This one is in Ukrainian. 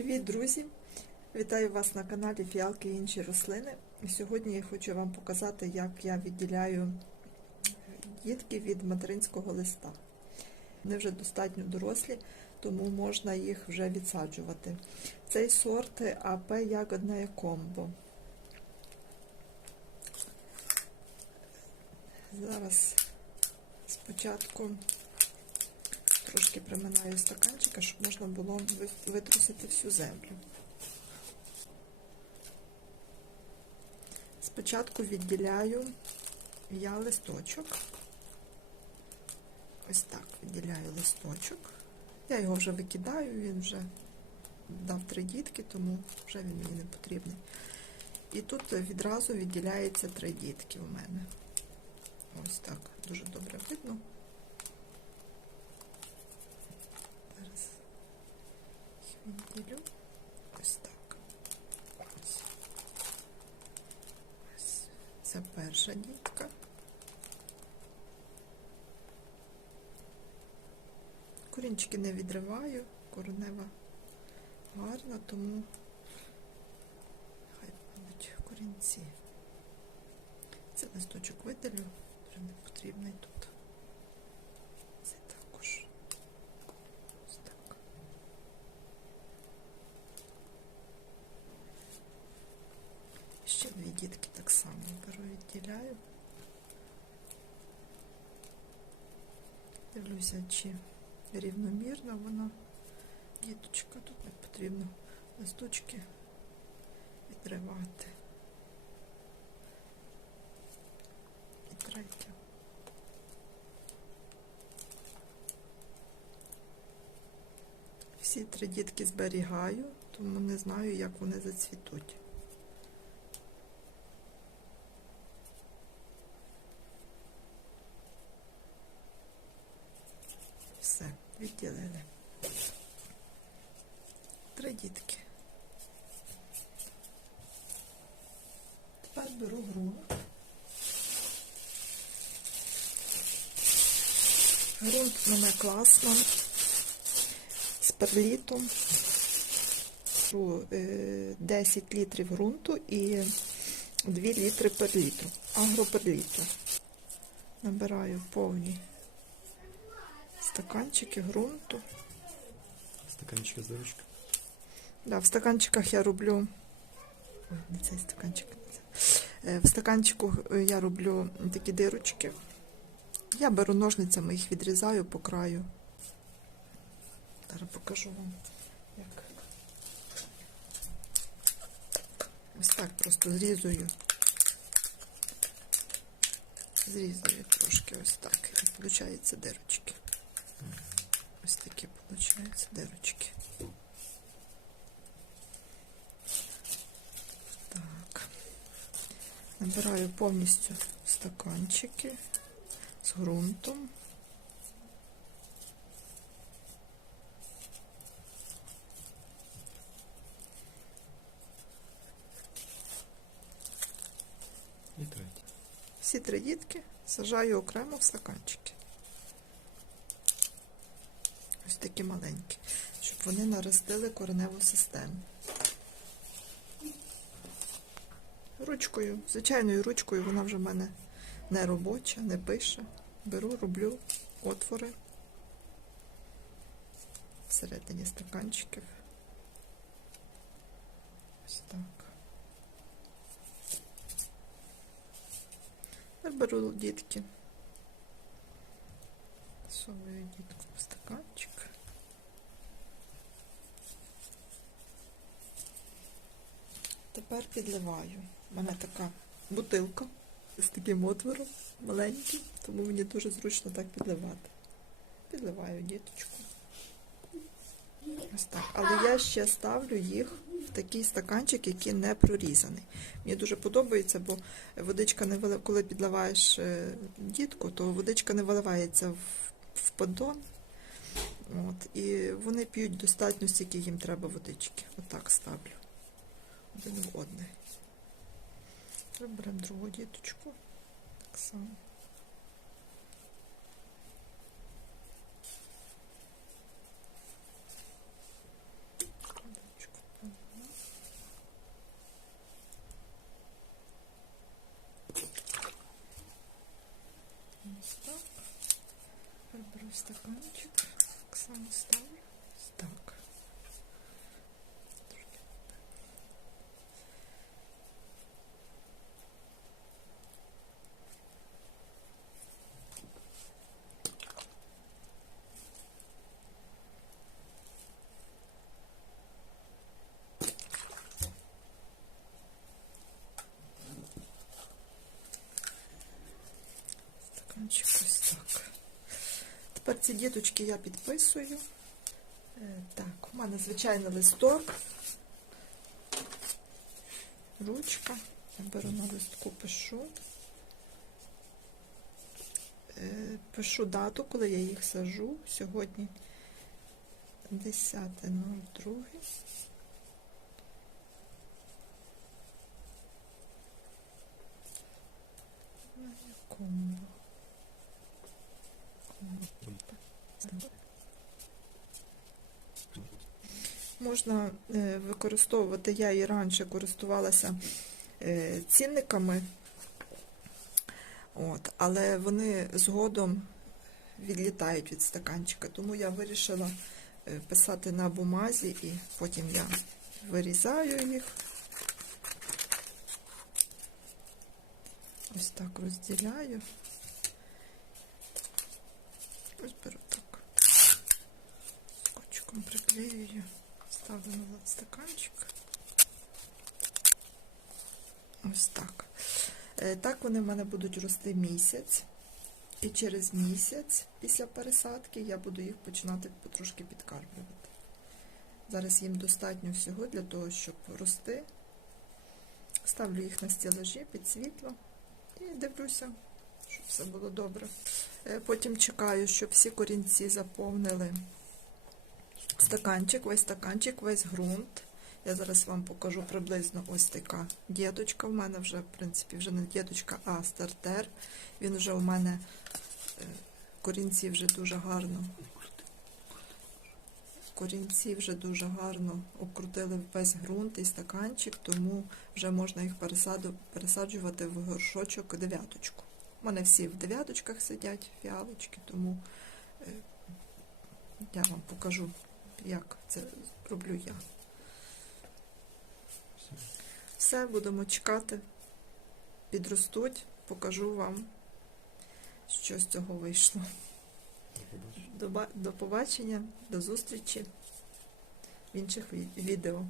Привіт, друзі! Вітаю вас на каналі Фіалки і інші рослини. Сьогодні я хочу вам показати, як я відділяю дітки від материнського листа. Вони вже достатньо дорослі, тому можна їх вже відсаджувати. Цей сорт АП ягодне комбо. Зараз спочатку трошки приминаю стаканчика, щоб можна було витрусити всю землю. Спочатку відділяю я листочок. Ось так відділяю листочок. Я його вже викидаю, він вже дав три дітки, тому вже він мені не потрібний. І тут відразу відділяється три дітки у мене. Ось так, дуже добре видно. Зараз їх відділю. Ось так. Ось. Ось. Це перша дітка. Корінчики не відриваю, коренева гарна, тому хай будуть корінці. Це листочок видалю, вже не потрібний тут. Це також. Ось так. Ще дві дітки так само беру, відділяю. Дивлюся, чи рівномірно вона діточка. Тут не потрібно листочки відривати. І третя. Всі три дітки зберігаю, тому не знаю, як вони зацвітуть. Все, відділили. Три дітки. Тепер беру ґрунт. Грунт в мене класно. З перлітом. Беру, е, 10 літрів ґрунту і 2 літри перліту. Агроперліту. Набираю повні стаканчики ґрунту. Стаканчик з дорожки. Да, в стаканчиках я роблю. Ой, не цей стаканчик. Е, В стаканчику е, я роблю такі дирочки. Я беру ножницями, їх відрізаю по краю. Зараз покажу вам, як. Ось так просто зрізую. Зрізую трошки ось так. І виходить дирочки. Ось такі виходять дирочки. Так. Набираю повністю стаканчики з ґрунтом. І третій. Всі три дітки сажаю окремо в стаканчики. Ось такі маленькі, щоб вони наростили кореневу систему. Ручкою, звичайною ручкою, вона вже в мене не робоча, не пише. Беру, роблю отвори всередині стаканчиків. Ось так. Тепер беру дітки. Совую дітку в стаканчик. Тепер підливаю. У мене така бутилка з таким отвором маленьким, тому мені дуже зручно так підливати. Підливаю діточку. Ось так. Але я ще ставлю їх в такий стаканчик, який не прорізаний. Мені дуже подобається, бо водичка не вили... коли підливаєш е, дітку, то водичка не виливається в, в поддон. От, і вони п'ють достатньо, стільки їм треба водички. Отак ставлю. один в другую Беремо другу діточку. Так само. Ось стаканчик. Ці діточки я підписую. Е, Так, у мене звичайний листок. Ручка. Я беру на листку, пишу. Е, Пишу дату, коли я їх сажу. Сьогодні 10.02. На якому? Можна е, використовувати, я і раніше користувалася е, цінниками, от, але вони згодом відлітають від стаканчика, тому я вирішила е, писати на бумазі і потім я вирізаю їх. Ось так розділяю. Ось беру так. Скотчиком приклеюю. Ставлю на стаканчик. Ось так. Е, Так вони в мене будуть рости місяць. І через місяць після пересадки я буду їх починати потрошки підкармлювати. Зараз їм достатньо всього для того, щоб рости. Ставлю їх на стілажі під світло і дивлюся, щоб все було добре. Е, Потім чекаю, щоб всі корінці заповнили стаканчик, весь стаканчик, весь ґрунт. Я зараз вам покажу приблизно ось така діточка. В мене вже, в принципі, вже не діточка, а стартер. Він вже у мене е, корінці вже дуже гарно. Корінці вже дуже гарно обкрутили весь ґрунт і стаканчик, тому вже можна їх пересаджувати в горшочок дев'яточку. У мене всі в дев'яточках сидять фіалочки, тому е, я вам покажу, як це роблю я. Все. Будемо чекати. Підростуть, покажу вам, що з цього вийшло. До побачення. До, зустрічі в інших ві- відео.